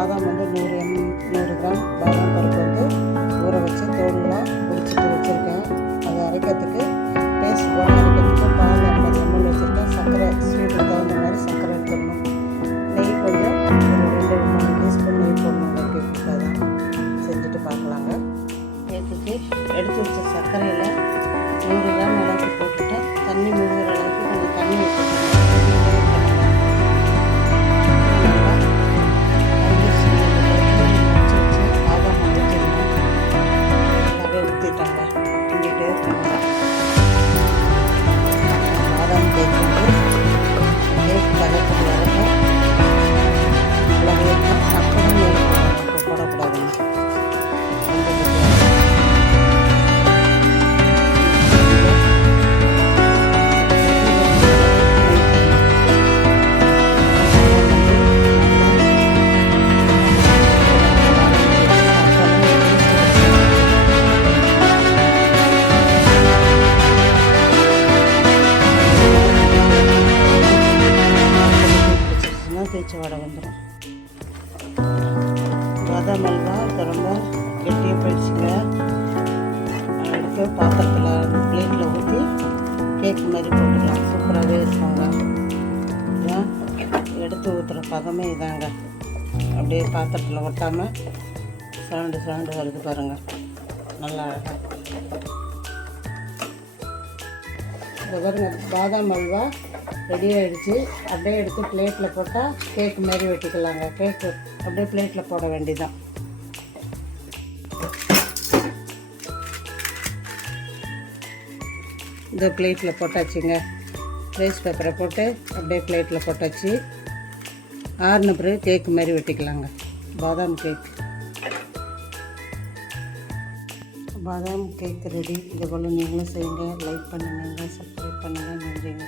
பாதாம் வந்து 100 கிராம் பாதாம் பருப்பு வந்து ஊற வச்சு தோல்லாம் பிடிச்சிட்டு வச்சுருக்கேன். அதை அரைக்கிறதுக்கு பேஸ்ட் போட்டு அரைக்கிறதுக்கு பால் 50 ml வச்சுருக்கேன். சர்க்கரை ஸ்வீட்டுக்கு தகுந்த மாதிரி சர்க்கரை எடுத்துடணும். நெய் கொஞ்சம் ஒரு 2-3 டீஸ்பூன் நெய் போடணும். கேக்குக்காக தான் செஞ்சுட்டு பார்க்கலாங்க. கேக்குக்கு எடுத்து வச்ச சர்க்கரையில் 100 கிராம் அளவுக்கு போட்டுட்டு தண்ணி முழுகிற அளவுக்கு கொஞ்சம் தண்ணி ஊற்றிக்கணும். தேய்ச்சி வடை வந்துடும். பாதாம் அல்வா இப்போ ரொம்ப கெட்டியாக போயிடுச்சுங்க. எடுத்து பாத்திரத்தில் பிளேட்டில் ஊற்றி கேக் மாதிரி போட்டுக்கலாம். சூப்பராகவே இருக்குங்க. இதான் எடுத்து ஊற்றுற பதமே இதாங்க. அப்படியே பாத்திரத்தில் ஒட்டாமல் சவுண்டு வருது பாருங்கள். நல்லா அழகாக இப்போ பாருங்கள். பாதாம் அல்வா ரெடி ஆகிடுச்சு. அப்படியே எடுத்து பிளேட்டில் போட்டால் கேக் மாரி வெட்டிக்கலாங்க. கேக்கு அப்படியே பிளேட்டில் போட வேண்டியதான். இந்த பிளேட்டில் போட்டாச்சுங்க. ரைஸ் பேப்பரை போட்டு அப்படியே பிளேட்டில் போட்டாச்சு. ஆறுன பிறகு கேக்கு மாரி வெட்டிக்கலாங்க. பாதாம் கேக் ரெடி. இது போல் நீங்களும் செய்யுங்க. லைக் பண்ணுங்கள், சப்ஸ்கிரைப் பண்ணுங்கள். நன்றிங்க.